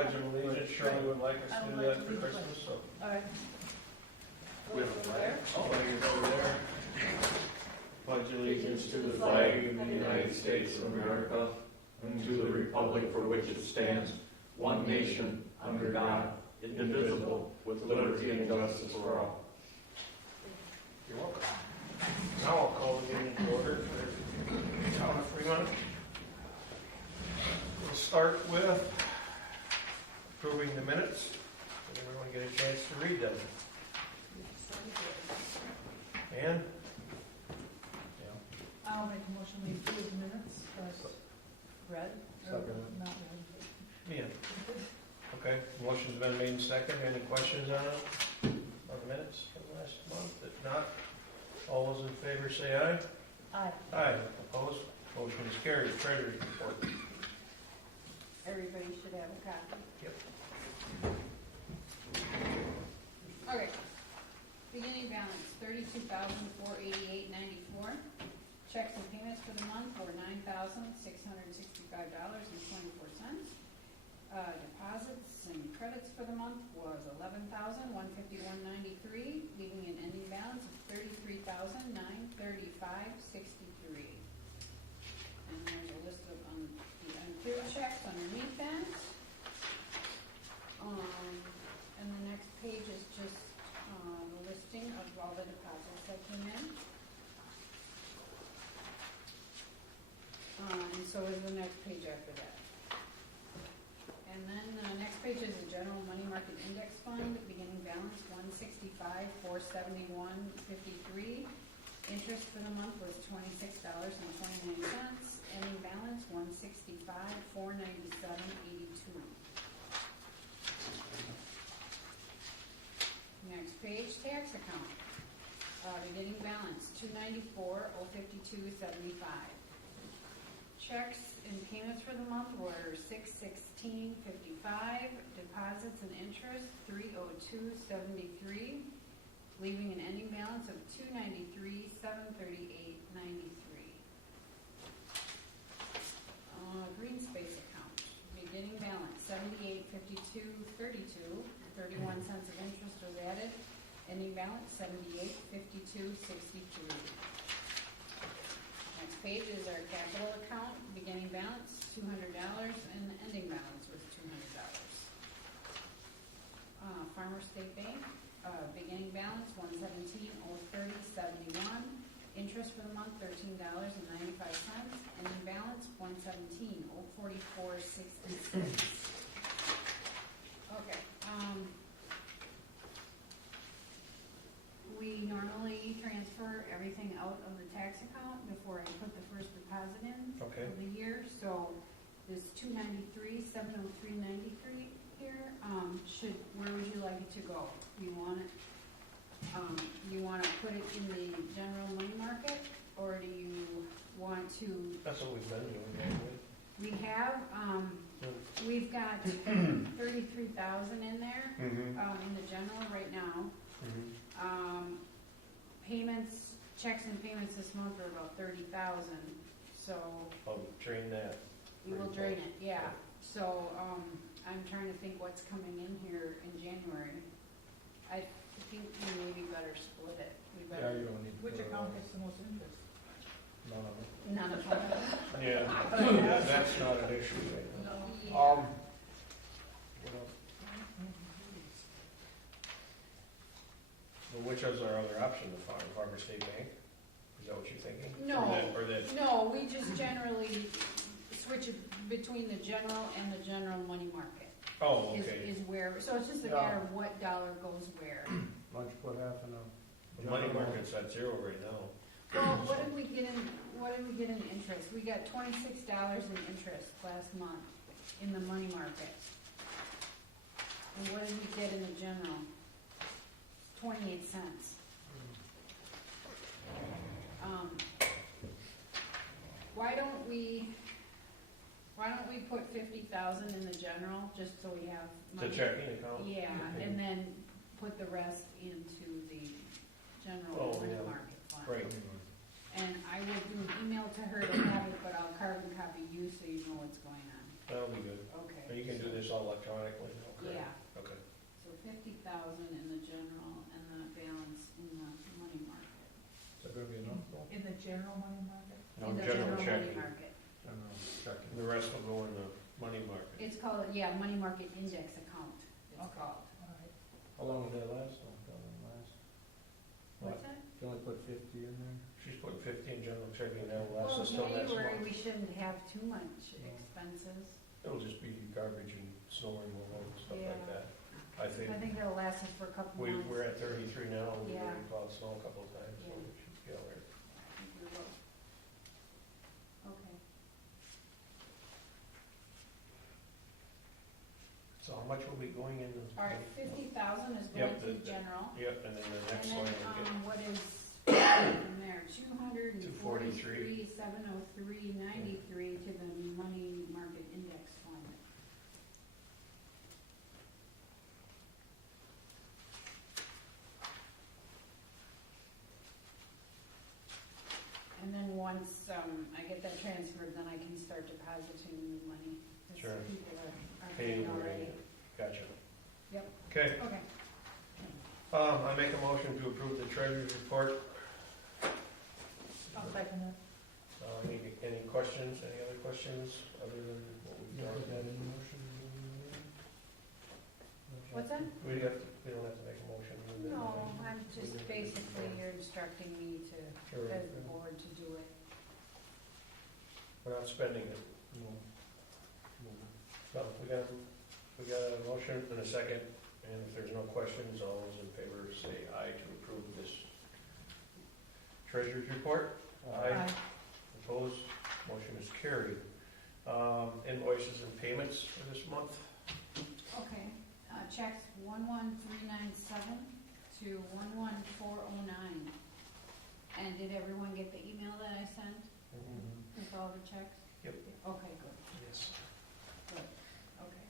Pledge of Allegiance, Shirley would like us to do that for Christmas, so. All right. With a flag? Flag is over there. Pledge allegiance to the Flag of the United States of America and to the republic for which it stands, one nation, under God, indivisible, with liberty and justice for all. You're welcome. Now I'll call the meeting to order for the town of Fremont. We'll start with approving the minutes. Did everyone get a chance to read them? Ann? I'll make a motion we approve the minutes as read. Or not read. Yeah. Okay, motion's been made and second. Any questions on the minutes from last month? If not, all those in favor say aye. Aye. Aye. Opposed? Motion is carried. Treasurer's report. Everybody should have a copy. Yep. Okay. Beginning balance, $32,488.94. Checks and payments for the month were $9,665.24. Deposits and credits for the month was $11,151.93, leaving an ending balance of $33,935.63. And there's a list of the uncleared checks underneath that. And the next page is just the listing of all the deposits that came in. And so is the next page after that. And then the next page is a general money market index fund, beginning balance $165,471.53. Interest for the month was $26.29. Ending balance $165,497.82. Next page, tax account. Beginning balance $294,052.75. Checks and payments for the month were $616.55. Deposits and interest $302.73, leaving an ending balance of $293,738.93. Green space account. Beginning balance $78.52.32. 31 cents of interest was added. Ending balance $78.52.63. Next page is our capital account. Beginning balance $200 and the ending balance was $200. Farmer State Bank. Beginning balance $117.030.71. Interest for the month $13.95. Ending balance $117.044.66. Okay. We normally transfer everything out of the tax account before I put the first deposit in for the year. So this $293,703.93 here, where would you like it to go? You want to put it in the general money market, or do you want to? That's what we've been doing. Right? We have, we've got 33,000 in there, in the general right now. Payments, checks and payments this month are about 30,000. So I'll drain that. we will drain it, yeah. So I'm trying to think what's coming in here in January. I think we maybe better split it. We better. you don't need to Which put it account on. gets the most interest? None of them. None of them. Yeah, that's not an issue right now. No. Yeah. What else? Well, which is our other option, the Farmer State Bank? Is that what you're thinking? No, Or that? no, we just generally switch it between the general and the general money market. Oh, okay. Is where, so it's just a matter of what dollar goes where. Why don't you put half in a... The money market's at zero right now. Well, what did we get in interest? We got $26 in interest last month in the money market. And what did we get in the general? 28 cents. Why don't we put 50,000 in the general just so we have money? The checking account? Yeah, and then put the rest into the general money market fund. Right. And I will do an email to her to have it, but I'll carbon copy you so you know what's going on. That'll be be good. Okay. You can do this all electronically, okay? Yeah, Okay. so 50,000 in the general and the balance in the money market. Is that gonna be enough? In the general money market? No, In the general money checking. market. General checking. The rest will go in the money market. It's called, yeah, money market index account, it's Okay. called. All right. How long will that last? Oh, doesn't last. What's that? You only put 50 in there? She's putting 50 in general checking, that'll last Well, us till next January, month. we shouldn't have too much No. expenses. It'll just be garbage and snow removal and stuff like Yeah. that. I think, I think it'll last us for a couple months. we're at 33 now, we've Yeah. already plowed snow a couple of times, so Yeah. we should be all right. I think we will. Okay. So how much will be going in the? All right, 50,000 is Yep, going to the- general. Yep, and then the And next then, line will get, what is in there, 243. 703.93 to the money market index fund. And then once, I get that transferred, then I can start depositing the money. 'Cause Sure. people are paying paying already. already. Gotcha. Yep. Okay, Okay. I make a motion to approve the treasurer's report. I'll second it. Any questions, any other questions, other than what we've You put that done? in the motion? What's that? We don't have to make a motion. No, I'm just basically, you're instructing me to, Sure. as the board to do it. We're not spending it. No. No, we got a motion and a second, and if there's no questions, all those in favor say aye to approve this treasurer's report. Aye. Opposed, motion is carried. Invoices and payments for this month. Okay, checks 11397 to 11409. And did everyone get the email that I sent with all the checks? Yep. Okay, good, Yes. good, okay.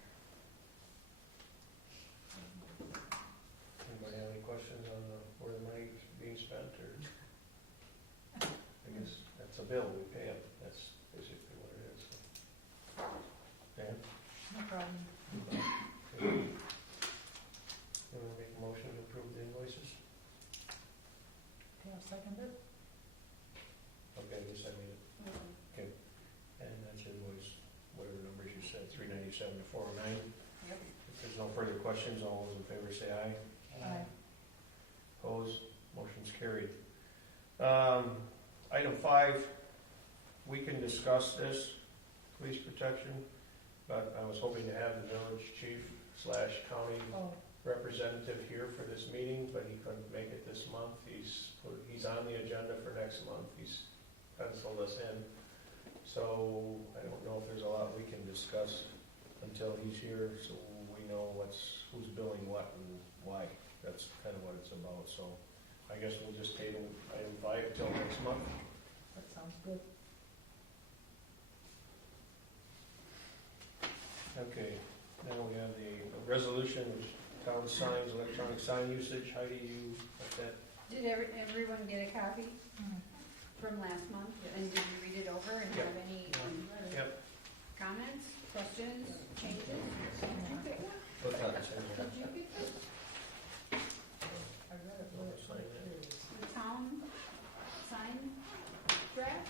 Anybody have any questions on where the money's being spent, or? I guess that's a bill, we pay it, that's basically what it is. Dan? No problem. You want to make a motion to approve the invoices? Okay, I'll second it. Okay, I guess I made it. Okay. And that's invoice, whatever numbers you said, 397 to 409. Yep. If there's no further questions, all those in favor say aye. Aye. Opposed, motion's carried. Item 5, we can discuss this, police protection, but I was hoping to have the village chief / county Oh, representative here for this meeting, but he couldn't make it this month. He's on the agenda for next month. He's penciled us in. So I don't know if there's a lot we can discuss until he's here, so we know who's billing what and why. That's kind of what it's about, so I guess we'll just table item 5 until next month. that sounds good. Okay, now we have the resolution, town signs, electronic sign usage. Heidi, you like that? Did everyone get a copy from last month? And did you read it over and Yep. have any Yep. comments, questions, changes? Did you get one? What's that? Did you get this? I read it, but it's Sign it. curious. The town sign draft?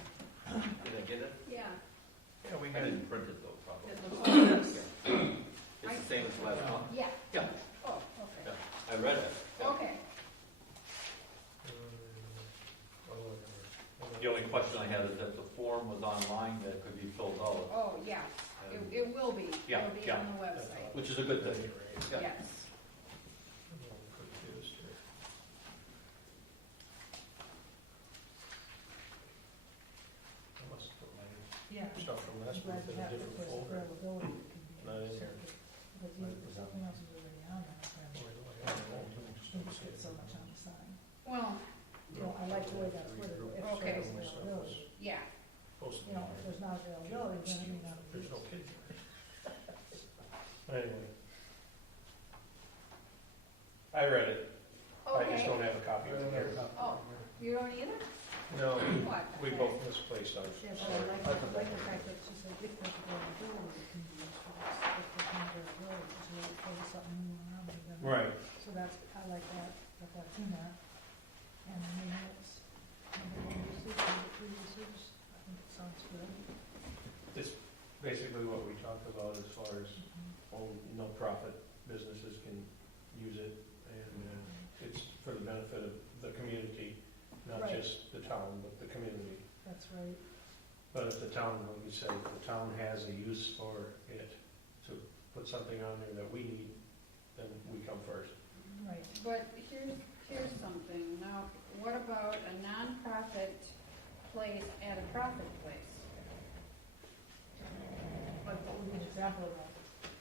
Did I get it? Yeah. Yeah, we I got it. didn't print it though, probably. It looks like this. It's the same as last month? Yeah. Yeah. Oh, okay. Yeah. I read it. Yeah. Okay. The only question I had is that the form was online that could be filled out, Oh, yeah. It will be. Yeah, It'll be yeah. on the website. which is a good thing. Yeah. Yes. I must have put my Yeah. stuff from I'm last glad month to in a have it, different because folder. availability can be. Not in here. Because something else is already on there, so I think it's get so much on the side. Well, You know, I like the way that's worded, if Okay. there's availability, yeah. you know, if there's not availability, then it may not be. There's no kids here. Anyway. I read it. I just don't Okay. have a copy of it here. Oh, you don't either? No, What? we both misplaced ours. Yes, I like the fact that she said if there's availability, it can be used for Right. So that's, I like that, that's in there. And then minutes, number one usage, number three usage, I think it sounds good. It's basically what we talked about as far as, no-profit businesses can use it, and it's for the benefit of the community, not Right. just the town, but the community. That's right. But if the town, like you said, if the town has a use for it, to put something on there that we need, then we come first. Right. But here's something, now, what about a nonprofit place at a profit place? Like, what would be an example of that?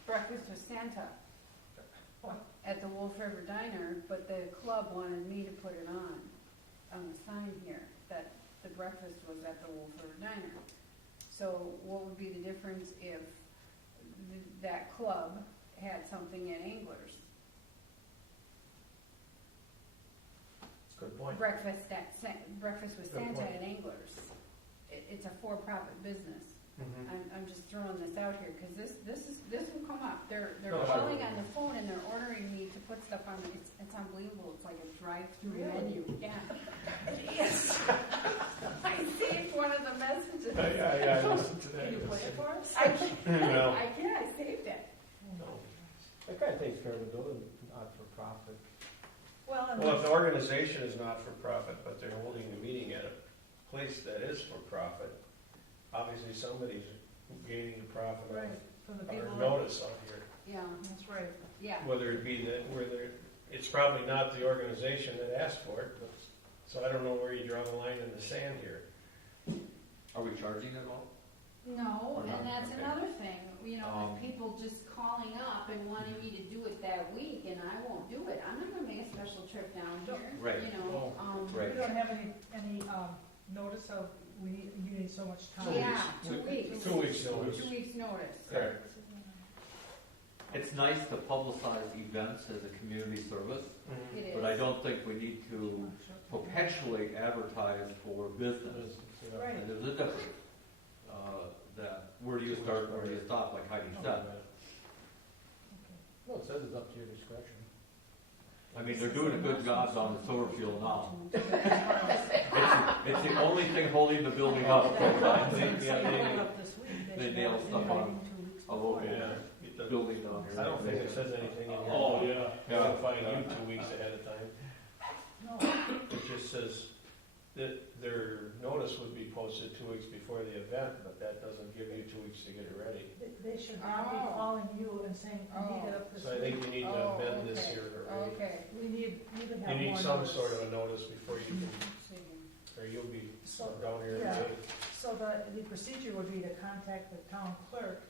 Breakfast with Santa at the Wolf River Diner, but the club wanted me to put it on the sign here, that the breakfast was at the Wolf River Diner. So what would be the difference if that club had something at Anglers? Good point. Breakfast with Good Santa point. at Anglers. It's a for-profit business. Mhm. I'm just throwing this out here, because this will come up. They're No, calling sure. on the phone and they're ordering me to put stuff on, it's unbelievable, it's like a drive-through Really? menu. Yeah. Yes. I saved one of the messages. Yeah, I listened to that. Can you play it for us? I can't, No. I saved it. No. That kind of takes care of the building, not for profit. Well, and Well, if the organization is not for profit, but they're holding a meeting at a place that is for profit, obviously somebody's gaining the profit right, of from the our people. notice out here. Yeah, That's right. yeah. Whether it be that, it's probably not the organization that asked for it, but, so I don't know where you draw the line in the sand here. Are we charging at all? No, Or not? and that's Okay. another thing, Um, people just calling up and wanting me to do it that week, and I won't do it. I'm not gonna make a special trip down here, Right. Right. We don't have any notice of, you need so much time. Yeah, 2 weeks. 2 weeks notice. 2 weeks notice. Correct. It's nice to publicize events as a community service, Mhm. It is. but I don't think we need to perpetually advertise for business. Right. And there's a difference. That, where do you start, where do you stop, like Heidi said? Well, it says it's up to your discretion. I mean, they're doing a good job on the solar field now. It's the only thing holding the building up sometimes. They nail stuff on all over Yeah. the building down here. I don't think it says anything in here. Oh, yeah. Notifying you 2 weeks ahead of time. No, It just says that their notice would be posted 2 weeks before the event, but that doesn't give you 2 weeks to get it ready. they should not be Oh. calling you and saying, you need it up this So I think week. you need to Oh, amend this okay. here already. Okay. We need to have You need more some notice. sort of a notice before you can, See. or you'll be So, down here yeah. today. So the procedure would be to contact the town clerk,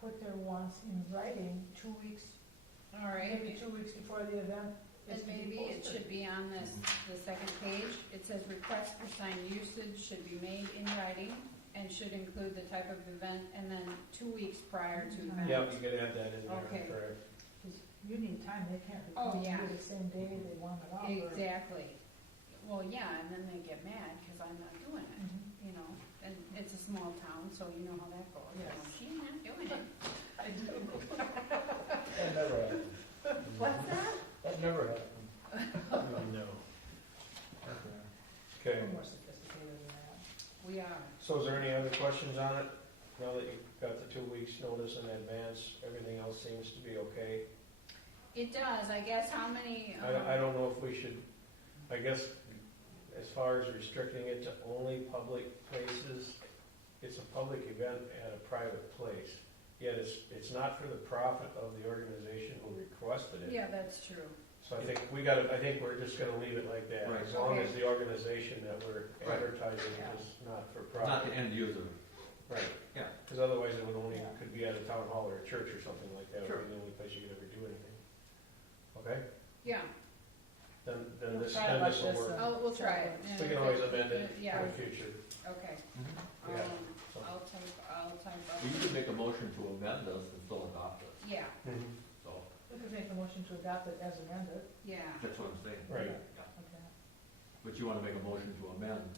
put their wants in writing 2 weeks, All right. maybe 2 weeks before the event is And to be maybe it posted. should be on the second page. It says request for sign usage should be made in writing and should include the type of event, and then 2 weeks prior to event. Yeah, you could add that in Okay. there, correct. 'Cause you need time, they can't be Oh, calling yeah. you the same day they want it out. or- Exactly. Well, yeah, and then they get mad because I'm not doing it, Mhm. and it's a small town, so you know how that goes. Yes. She's not doing it. I do. That never happened. What's that? That never happened. No. Okay. Okay, We're more sophisticated than that. We are. so is there any other questions on it? Now that you've got the 2 weeks notice in advance, everything else seems to be okay? It does, I guess, how many? I don't know if we should, I guess, as far as restricting it to only public places, it's a public event at a private place. Yet it's not for the profit of the organization who requested it. Yeah, that's true. So I think I think we're just gonna leave it like that. Right. As long Okay. as the organization that we're Right. advertising Yeah. is not for Not profit. the end user. Right. Yeah. Because otherwise it would only, Yeah. could be at a town hall or a church or something like that. Sure. Would be the only place you could ever do anything. Okay? Yeah, Then We'll this, try it then like this will this, work. we'll try it. We can always amend it Yeah, for the future. okay. Yeah. So- I'll type up. We could make a motion to amend this and still adopt it, Yeah, so, We could make a motion to adopt it as amended. yeah. that's what I'm saying. Right. Yeah. Okay. But you wanna make a motion to amend,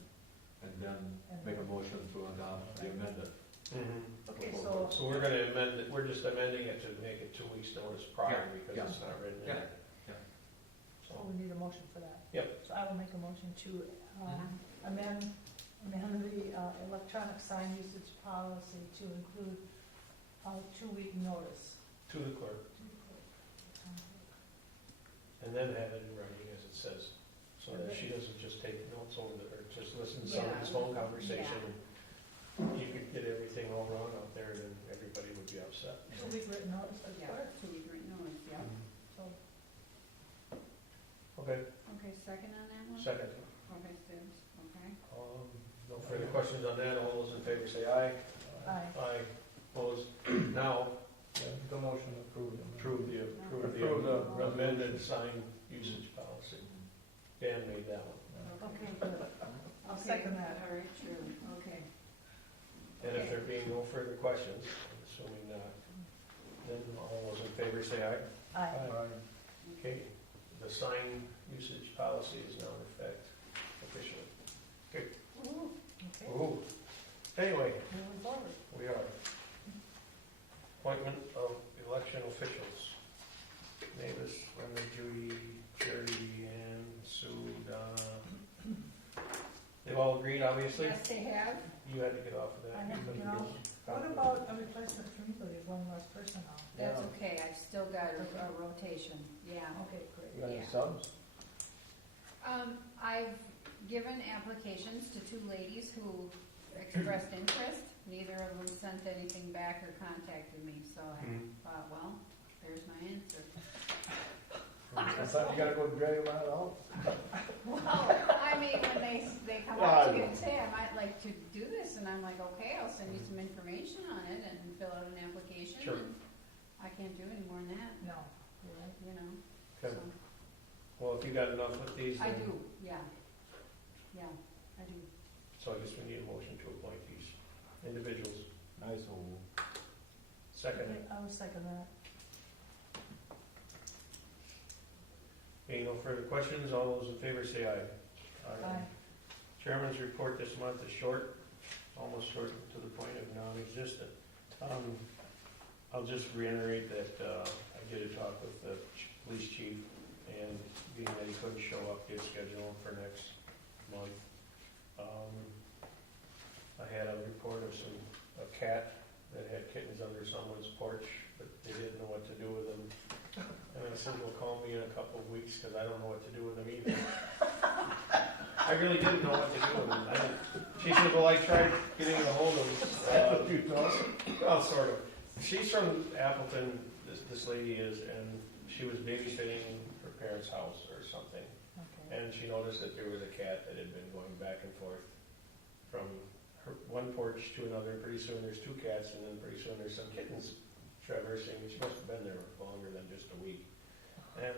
and then And make a motion to adopt the amended. Okay, so, So we're gonna amend it, we're just amending it to make it 2 weeks notice prior, Yeah, because yeah. it's not written in Yeah. there. so So, we need a motion for that. Yep. So I will make a motion to amend the electronic sign usage policy to include a 2-week notice. to the clerk, and then have it in writing as it says, so that she doesn't just take notes over the, or just listen to somebody's Yeah. phone conversation. You could get everything all wrong out there, and then everybody would be upset. 2-week written notice to the Yeah, clerk. 2-week written notice, yeah. So, Okay, Okay, second on that one? second. Okay, Stuebs, okay. No further questions on that, all those in favor say aye. aye. Aye, opposed. Now, The motion approved. approve Approve the the amended sign usage policy. Dan made that one. Okay, Good. I'll Okay, second that. All right, true, okay. And if Okay. there being no further questions, I'm assuming not, then all those in favor say aye. Aye. Okay, the sign usage policy is now in effect officially. Okay, Ooh. Anyway, moving forward. we are. Appointment of election officials. Mavis, Judy, Charidy, and Sue, Donna. They've all agreed, obviously? Yes, they have. You had to get off of that. I have to You get off. What about a replacement for me, there's one less person now? That's okay, I've still got a rotation, yeah. Okay, great. You got any Yeah. subs? I've given applications to 2 ladies who expressed interest. Neither of them sent anything back or contacted me, so I thought, well, there's my answer. You gotta go drag them out of the house. Well, I mean, when they come up to me and say, I might like to do this, and I'm like, okay, I'll send you some information on it and fill out an application. Sure. And I can't do any more than that, No, you're right. you know, Okay. so. Well, if you got enough with these, I then, do, yeah. Yeah, I do. so I guess we need a motion to appoint these individuals. Nice old. Second, Okay, I will second that. being no further questions, all those in favor say aye. Aye. Chairman's report this month is short, almost short to the point of non-existent. I'll just reiterate that I did a talk with the police chief, and being that he couldn't show up, did schedule him for next month. I had a report of a cat that had kittens under someone's porch, but they didn't know what to do with them. And I said, well, call me in a couple of weeks, because I don't know what to do with them either. I really didn't know what to do with them. She said, well, I tried getting a hold of well, sort of. She's from Appleton, this lady is, and she was babysitting her parents' house or something. Okay. And she noticed that there was a cat that had been going back and forth from her one porch to another. Pretty soon there's 2 cats, and then pretty soon there's some kittens traversing. She must have been there longer than just a week. And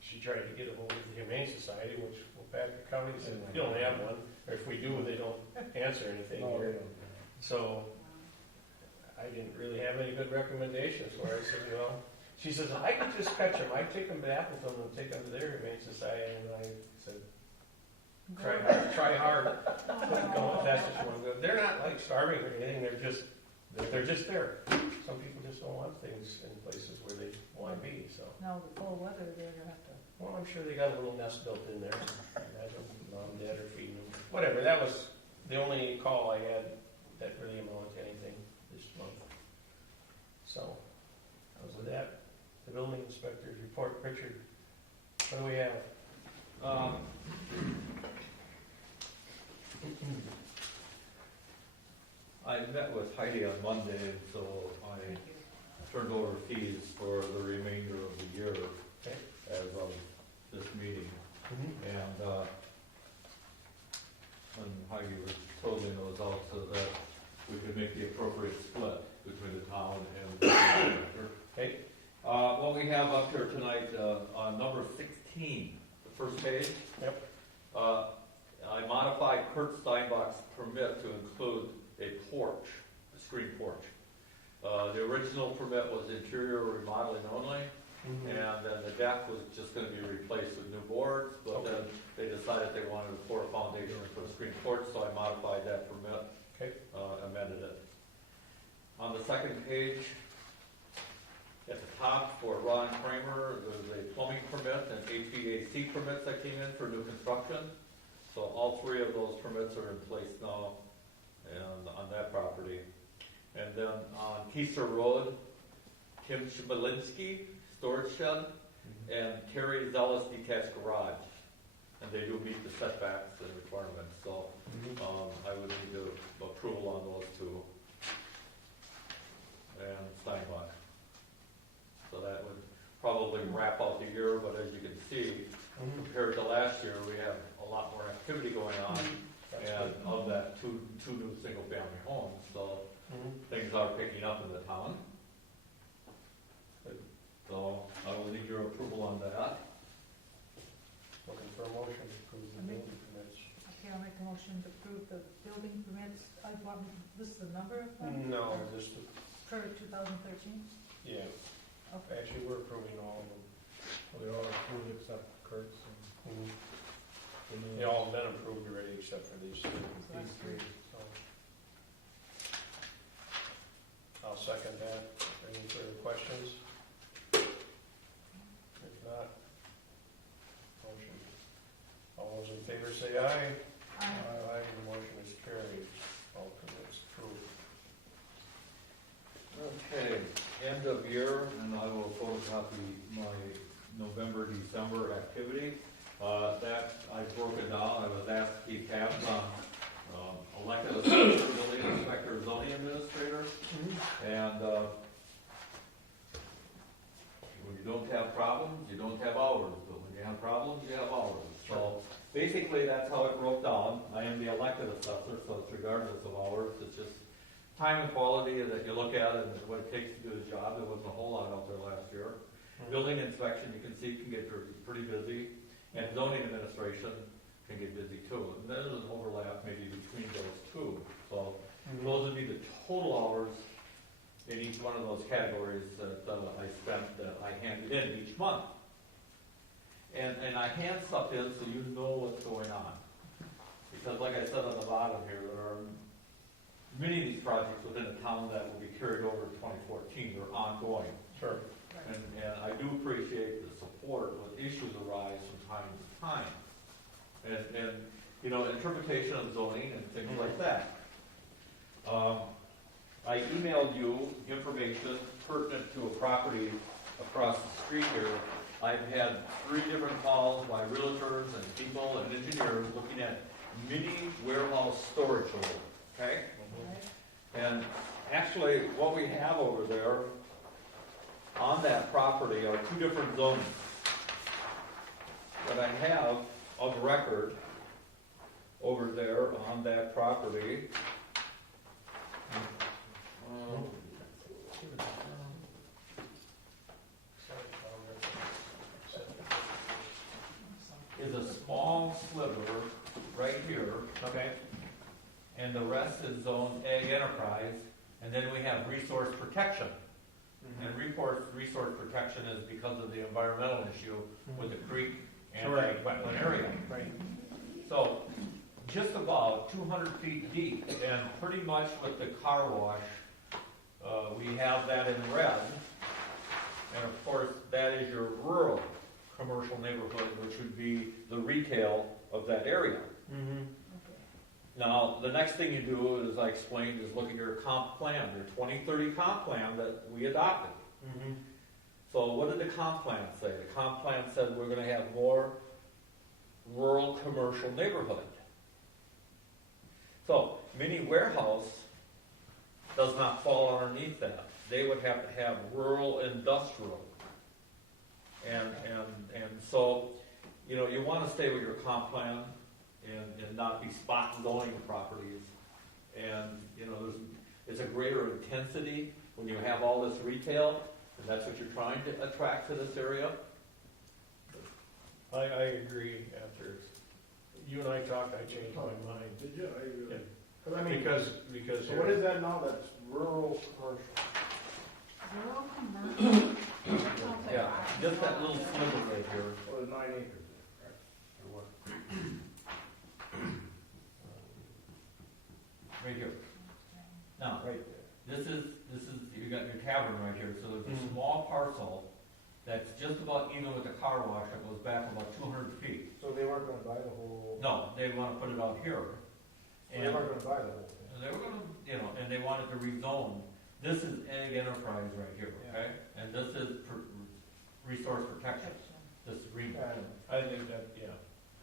she tried to get a hold of the Humane Society, which Patrick County said, you don't have one, or if we do, they don't answer anything No, here. So I didn't really have any good recommendations for her. I said, well, she says, I could just catch them. I'd take them to Appleton and take them to their Humane Society. And I said, try hard. No, that's just one good. They're not like starving or anything. They're just there. Some people just don't want things in places where they want to be. So, Now, the cold weather, they're gonna have to. well, I'm sure they got a little nest built in there. Imagine mom and dad are feeding them. Whatever. That was the only call I had that really amounted to anything this month. So, other than that, the building inspector's report. Richard, what do we have? I met with Heidi on Monday, so I turned over fees for the remainder of the year Okay. as of this meeting. And Heidi was totaling those out so that we could make the appropriate split between the town and the contractor. Okay. What we have up here tonight, on number 16, the first page. Yep. I modified Kurt Steinbach's permit to include a porch, a screen porch. The original permit was interior remodeling only, and then the deck was just going to be replaced with new boards, but then they decided they wanted to pour a foundation and put a screen porch, so I modified that permit, Okay. amended it. second page, at the top for Ron Kramer, there's a plumbing permit and HVAC permits that came in for new construction. So all three of those permits are in place now, and on that property. And then on Keiser Road, Kim Shmalinski, storage shed, and Terry Zealous detached garage. And they do meet the setbacks and requirements, so, I would need to approval on those two. And Steinbach. So that would probably wrap out the year, but as you can see, compared to last year, we have a lot more activity going on. That's And good. of that, two new single-family homes, so things are picking up in the town. So I will need your approval on that. Looking for a motion to approve the building permits. Okay, I'll make a motion to approve the building permits. I want me to list the number of them No, just, for 2013. yeah, Okay. actually, we're approving all of them. They all approved except Kurt's and. They all have been approved already except for these two. That's three. So I'll second that. Any further questions? If not, motion. All those in favor say aye. Aye, the motion is carried. All permits approved. Okay, end of year, and I will photocopy my November, December activity. That I've broken down. I was asked to keep tabs on elected assessor, building inspector, zoning administrator, and when you don't have problems, you don't have hours, but when you have problems, you have hours. So basically, that's how it broke down. I am the elected assessor, so it's regardless of hours. It's just time and quality that you look at and what it takes to do the job. There wasn't a whole lot out there last year. Building inspection, you can see, can get pretty busy, and zoning administration can get busy too. And there's an overlap maybe between those two. So those would be the total hours in each one of those categories that I spent, that I handed in each month. And I hand stuff in so you know what's going on. Because like I said on the bottom here, there are many of these projects within the town that will be carried over to 2014. They're ongoing. Sure. And I do appreciate the support when issues arise from time to time. And you know, interpretation of zoning and things like that. I emailed you information pertinent to a property across the street here. I've had 3 different calls by realtors and people and engineers looking at mini warehouse storage over, okay? And actually, what we have over there on that property are 2 different zones. What I have of record over there on that property is a small sliver right here, okay? And the rest is zone ag enterprise, and then we have resource protection. And resource protection is because of the environmental issue with the creek and the wetland area. Right. So, just about 200 feet deep, and pretty much with the car wash, we have that in red. And of course, that is your rural commercial neighborhood, which would be the retail of that area. Now, the next thing you do, as I explained, is look at your comp plan, your 2030 comp plan that we adopted. So what did the comp plan say? The comp plan said we're going to have more rural commercial neighborhood. So, mini warehouse does not fall underneath that. They would have to have rural industrial. And so, you know, you want to stay with your comp plan and not be spot zoning properties. And, you know, it's a greater intensity when you have all this retail, and that's what you're trying to attract to this area. I agree. After you and I talked, I changed my mind. Did you? Yeah. Cause I mean, Because so what is that now? That's rural commercial. Rural commercial. Yeah, just that little sliver right here. Well, there's 9 acres there, right? Or what? Right here. Now, Right there. you got your tavern right here, so there's a small parcel that's just about even with the car wash, that goes back about 200 feet. So they weren't gonna buy the whole, No, they wanna put it out here. so they weren't gonna buy the whole thing? And they were gonna, and they wanted to rezone. This is Ag Enterprise right here, okay? And this is resource protection, this agreement. I think that, yeah.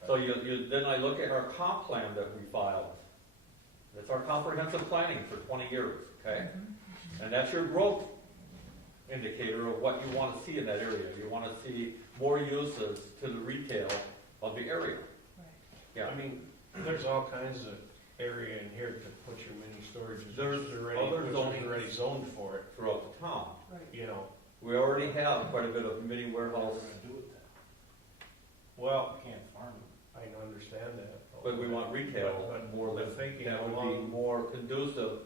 So then I look at our comp plan that we filed. That's our comprehensive planning for 20 years, okay? And that's your growth indicator of what you want to see in that area. You want to see more uses to the retail of the area. Right. Yeah. I mean, there's all kinds of area in here to put your mini storages. There's other zoning already zoned for it, throughout the town. Right. you know. We already have quite a bit of mini What warehouse, are we gonna do with that? Well, You can't farm it. I understand that. but we want retail But more than, thinking that would be along- more conducive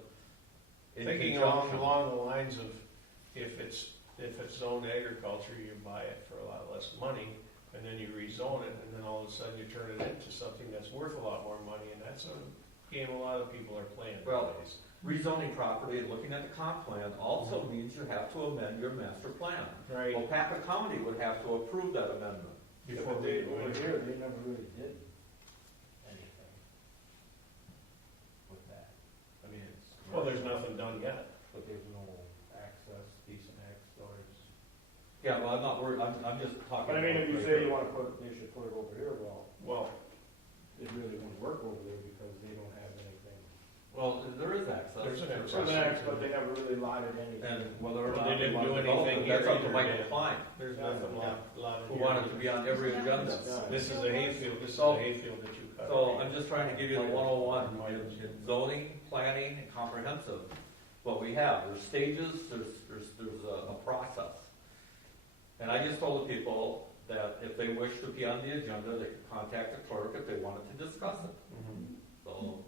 in Thinking conjunction. along the lines of, if it's zoned agriculture, you buy it for a lot less money, and then you rezone it, and then all of a sudden you turn it into something that's worth a lot more money, and that's a game a lot of people are playing Well, nowadays. Rezoning property and looking at the comp plan also means you have to amend your master plan. Right. Well, Packer County would have to approve that amendment. Before But we they, do over it. here, they never really did anything with that. I mean, it's. Well, there's nothing done yet. But there's no access, decent storage. Yeah, well, I'm not worried, I'm just talking. But I mean, if you about say right you wanna put, they should put it over here, well, Well, it really wouldn't work over there because they don't have anything. Well, there is access. There's an access. So the next, but they never really allotted anything. And whether or Well, not they didn't want do to develop anything it, that's here up to either, Michael Dan. Klein, there's Yeah. nothing lot who wanted to be on every agenda. This is a hayfield, this is So- a hayfield that you cut. So I'm just trying to give you the 101 in zoning, planning, and comprehensive. What we have, there's stages, there's a process. And I just told the people that if they wish to be on the agenda, they could contact the clerk if they wanted to discuss it. Mhm. So,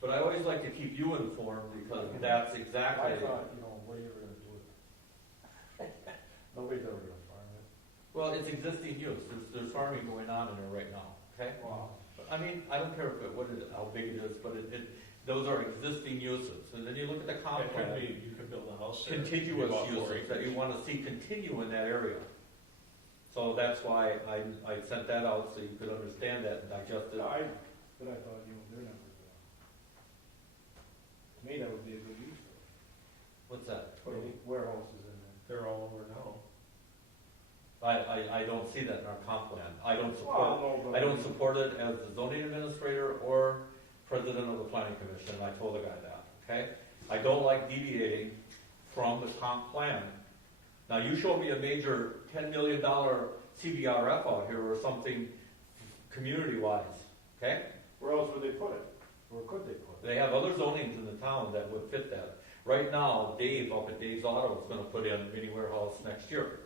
But I always like to keep you informed because that's exactly. I thought, what are you gonna do with it? Nobody's ever gonna farm it. Well, it's existing use. There's farming going on in there right now, okay? Wow. I mean, I don't care how big it is, but those are existing uses. And then you look at the comp It could plan, be, you could build a house there. contiguous About 4 uses that acres. you want to see continue in that area. So that's why I sent that out so you could understand that and digest it. But I thought, they're never gonna. To me, that would be a good use for it. What's that? Putting warehouses in They're all over now. I don't see that in our comp plan. I don't there. support, no, but. I don't support it as the zoning administrator or president of the planning commission. I told the guy that, okay? I don't like deviating from the comp plan. Now, you show me a major $10 million CBRF out here or something community-wise, okay? Where else would they put it? Where could they put it? They have other zonings in the town that would fit that. Right now, Dave up at Dave's Auto is gonna put in a mini warehouse next year.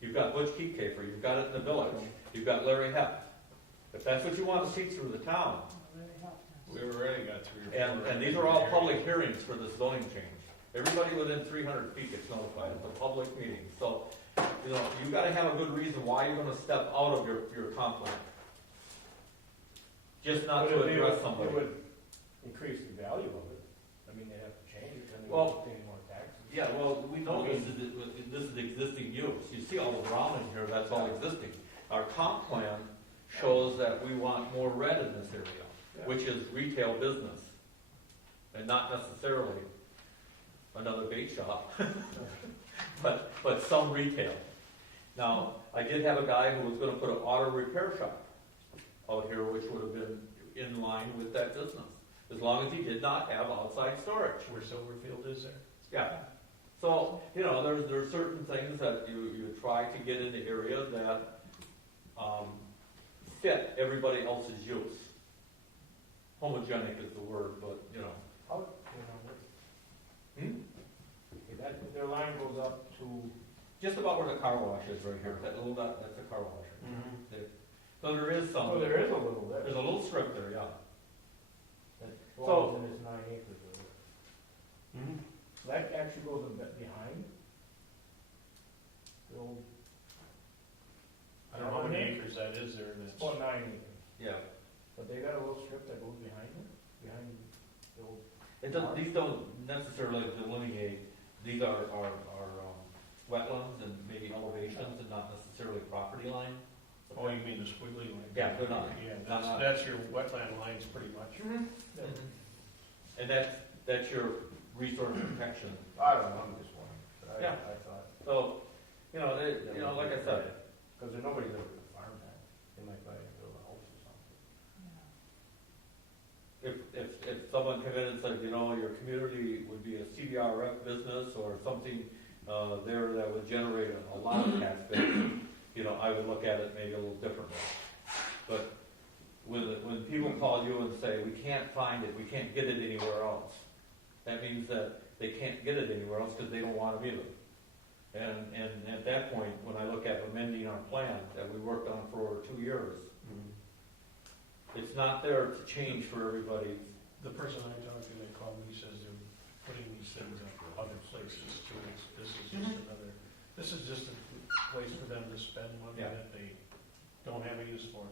You've got Butch Keepcaper, you've got it in the village, you've got Larry Hepp. If that's what you want to see through the town, Really helped us. We've already got 3 or 4. and these are all public hearings for this zoning change. Everybody within 300 feet gets notified, it's a public meeting. So, you've gotta have a good reason why you're gonna step out of your comp plan. Just not to address somebody. It would increase the value of it. I mean, they'd have to change it, then they Well, would pay more taxes. Yeah, well, we know this is existing use. You see all the brown in here, that's all existing. Our comp plan shows that we want more red in this area, Yeah. which is retail business, and not necessarily another bait shop, but some retail. Now, I did have a guy who was gonna put an auto repair shop out here, which would have been in line with that business, as long as he did not have outside storage. Where Silverfield is there? Yeah. So, there's certain things that you try to get in the area that fit everybody else's use. Homogenic is the word, but, How, their line goes up to, just about where the car wash is right here, that little dot, that's the car wash. So there is some, oh, there is a little there. there's a little strip there, yeah. That falls in this 9 acres of it. That actually goes a bit behind the old, I don't know how many acres that is there in it's this. about 9 acres. Yeah. But they got a little strip that goes behind it, behind the old These don't necessarily delineate, these are wetlands and maybe elevations and not necessarily property line. Oh, you mean the squiggly line? Yeah, they're not. Yeah, Not- that's your wetland lines pretty much. And that's your resource protection. I don't know, I'm just wondering. Yeah. I thought, So, like I said, because there's nobody living in a farm then, they might buy and build a house or something. if someone came in and said, your community would be a CDRF business or something there that would generate a lot of tax base, I would look at it maybe a little differently. But when people call you and say, we can't find it, we can't get it anywhere else, that means that they can't get it anywhere else because they don't want them either. And at that point, when I look at amending our plan that we worked on for over 2 years, it's not there to change for everybody. The person I talked to, they called me, says they're putting these things up other places too. This is just a place for them to spend money Yeah. that they don't have a use for.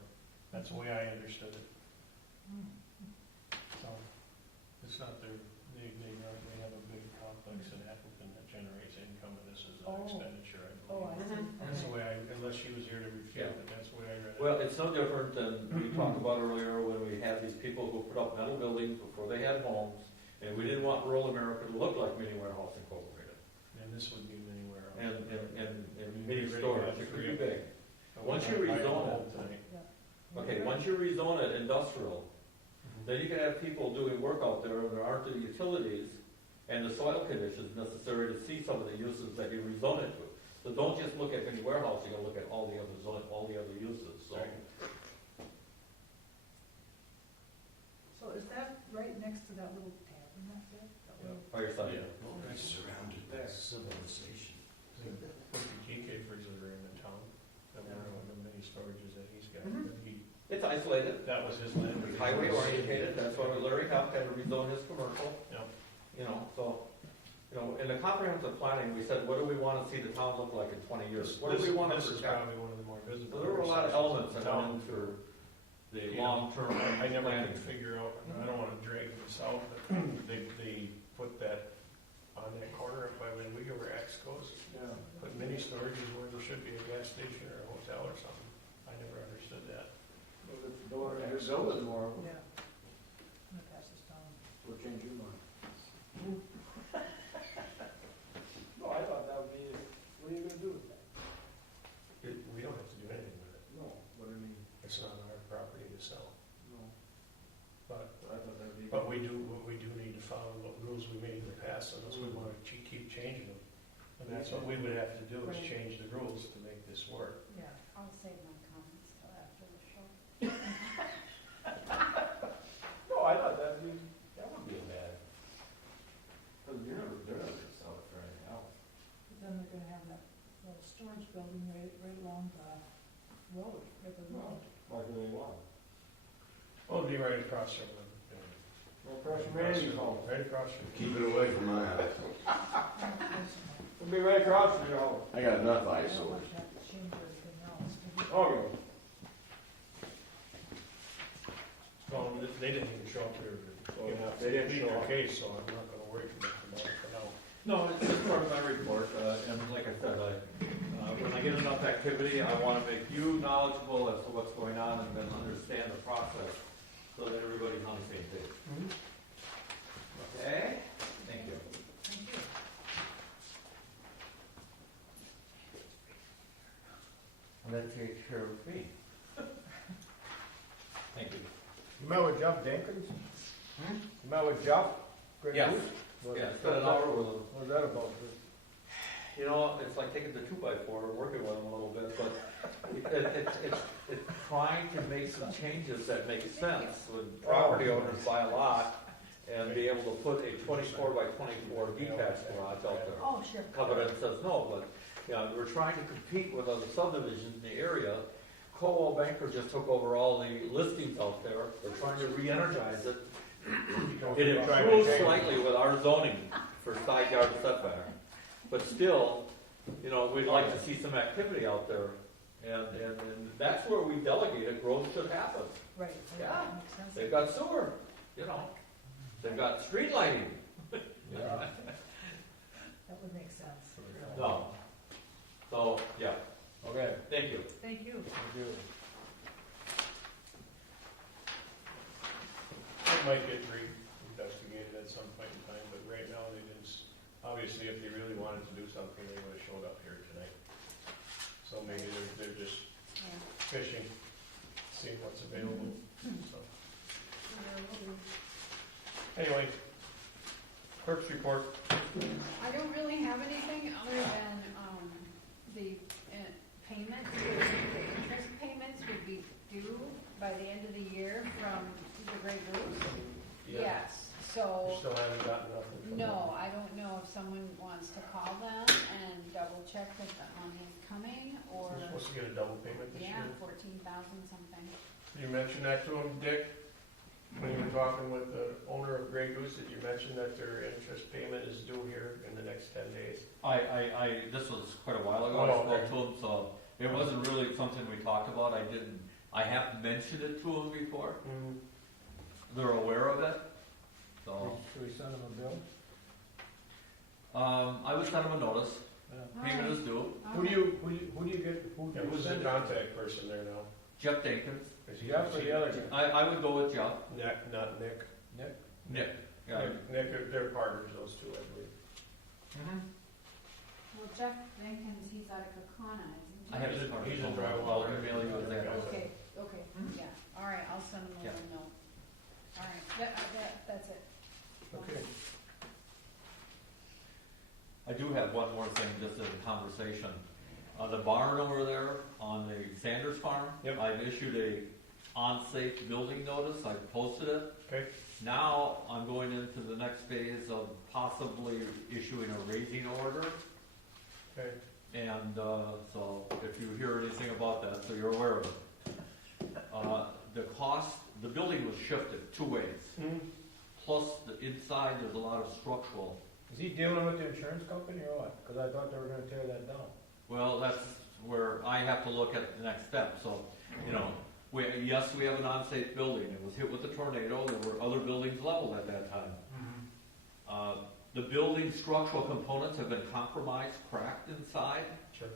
That's the way I understood it. So, it's not they have a big complex in Appleton that generates income, and this is an Oh. expenditure, I Oh, I believe. see. That's the way unless she was here to refute Yeah. it, that's the way I read it. Well, it's no different than we talked about earlier when we had these people who put up metal buildings before they had homes, and we didn't want rural America to look like Mini Warehouse Incorporated. And this would be anywhere else. And mini storage, it could be big. Once you rezone it, once you rezone it industrial, then you can have people doing work out there, and there aren't the utilities and the soil conditions necessary to see some of the uses that you rezone it to. So don't just look at mini warehouse, you gotta look at all the other uses, so. So is that right next to that little tavern up there? That little- By your side. Yeah. It's surrounded by civilization. Put the GK refrigerator in the town, that one of the mini storages that he's got. Mhm. He- It's isolated, That was his land. highway oriented, that's why Larry Huff had to rezone his commercial. Yep. In the comprehensive planning, we said, what do we wanna see the town look like in 20 years? What do This we want to is protect? probably one of the more visible. So there were a lot of elements that Town. went into the Yeah. long-term I never planning. could figure out, I don't wanna drag this out, but they put that on that corner up by Winnebago where X goes, Yeah. put mini storages where there should be a gas station or a hotel or something. I never understood that. Well, if the door is building more, of them, Yeah. I'm gonna pass this down. we'll change your mind. No, I thought that would be, what are you gonna do with that? We don't have to do anything with it. No, but I mean, It's not our property to sell. no, But I thought that would be. But we do need to follow what rules we made in the past, unless we want to keep changing them. And that's what we would have to do, is Right. change the rules to make this work. Yeah. I'll save my comments till after the show. No, I thought that would be a bad. Because they're never gonna sell it for anything else. But then they're gonna have that little storage building right along the road, at the road. Why do they want it? Oh, it'll be right across from them. Well, across from Randy's home. Right across from. Keep it away from my house. It'll be right across from your home. I got enough I don't eyesores. want to have to change everything else. Oh, yeah. Well, they didn't even show up here. They didn't show up. Case, so I'm not gonna worry too much about it for now. No, it's part of my report, and like I said, when I get enough activity, I want to make you knowledgeable as to what's going on and then understand the process so that everybody's on the same page. Okay? Thank you. Thank you. And that takes care of me. Thank you. You met with Jeff Jenkins? You met with Jeff? Great Yes. news? What- Yeah, spent an hour with them. What was that about? It's like taking the 2x4 and working with them a little bit, but it's trying to make some changes that make sense when property owners buy a lot and be able to put a 24x24 detached garage out there. Oh, sure. Covenant says no, but, we're trying to compete with other subdivisions in the area. Kohl Banker just took over all the listings out there. They're trying to re-energize it. It improves slightly with our zoning for side yard setback. But still, we'd like to see some activity out there. And that's where we delegate it, growth should happen. Right. Yeah. Makes sense. They've got sewer, They've got street lighting. Yeah. That would make sense. No. So, yeah, Okay, thank you. Thank you. thank you. It might get re-investigated at some point in time, but right now they didn't, obviously if they really wanted to do something, they would have showed up here tonight. So maybe they're just Yeah. fishing, seeing what's available, so. Anyway, clerk's report. I don't really have anything other than, the payments, the interest payments would be due by the end of the year from the Grey Goose. Yes, You so, still haven't gotten nothing from them? no, I don't know if someone wants to call them and double check that the money's coming, or, We're supposed to get a double payment this yeah, year. 14,000 something. You mentioned that to him, Dick, when you were talking with the owner of Grey Goose, did you mention that their interest payment is due here in the next 10 days? This was quite a while ago, I Oh, spoke okay. to him, so it wasn't really something we talked about. I have mentioned it to them before. They're aware of it, so. Should we send them a bill? I would send them a notice. Yeah. Payment is due. Who do you get, who Yeah, who's the contact person there now? Jeff Jenkins. Is he- Jeff or the other guy? I would go with Jeff. Nick, not Nick. Nick? Nick. Yeah. Nick, they're partners, those two, I believe. Well, Jeff Jenkins, he's out of Kakana, isn't he? I have He's his a- card. he's a drywall. I'll email you with that. Okay, okay, yeah, all right, I'll send them a Yeah. little note. All right, that's it. Okay. I do have one more thing, just as a conversation. The barn over there on the Sanders farm. Yep. I've issued a on-safe building notice, I've posted it. Okay. Now, I'm going into the next phase of possibly issuing a raising order. Okay. And, so if you hear anything about that, so you're aware of it. The cost, the building was shifted 2 ways. Plus, the inside, there's a lot of structural. Is he dealing with the insurance company or what? Cause I thought they were gonna tear that down. Well, that's where I have to look at the next step, so, you know, yes, we have an unsafe building, it was hit with a tornado, there were other buildings leveled at that time. The building structural components have been compromised, cracked inside, Sure.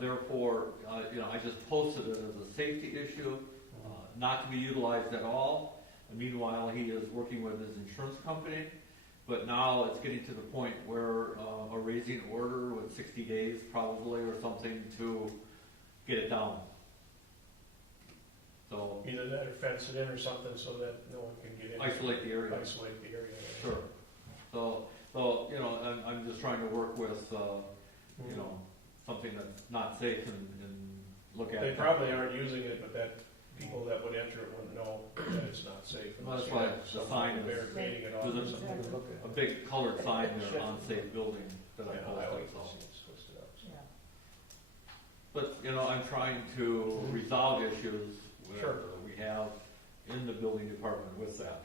therefore, you know, I just posted it as a safety issue, not to be utilized at all. And meanwhile, he is working with his insurance company, but now it's getting to the point where a raising order with 60 days probably or something to get it down. So Either that or fence it in or something so that no one can get in. isolate the area. Isolate the area. Sure. So you know, I'm just trying to work with, you know, something that's not safe and look at They it. probably aren't using it, but that, people that would enter it wouldn't know that it's not safe. Well, that's why the sign is- Barricading it off or There's something. Take a look a at big colored sign there, unsafe building, that I Yeah, I posted, like so. to see it twisted up. Yeah. But, you know, I'm trying to resolve issues Sure. where we have in the building department with that,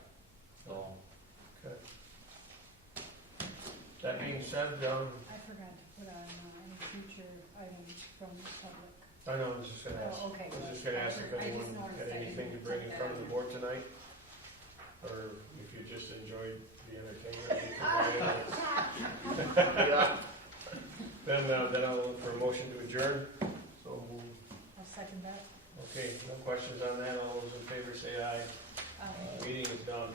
so. That being said, I forgot to put on any future items from the public. I know, I was just gonna ask, Oh, okay. I was just gonna ask if I just anyone noticed had I anything to didn't bring put in that front of the in. board tonight? Or if you just enjoyed the entertainment you provided. Then I'll look for a motion to adjourn. So moved. I'll second that. Okay, no questions on that, all those in favor say aye. Meeting is done.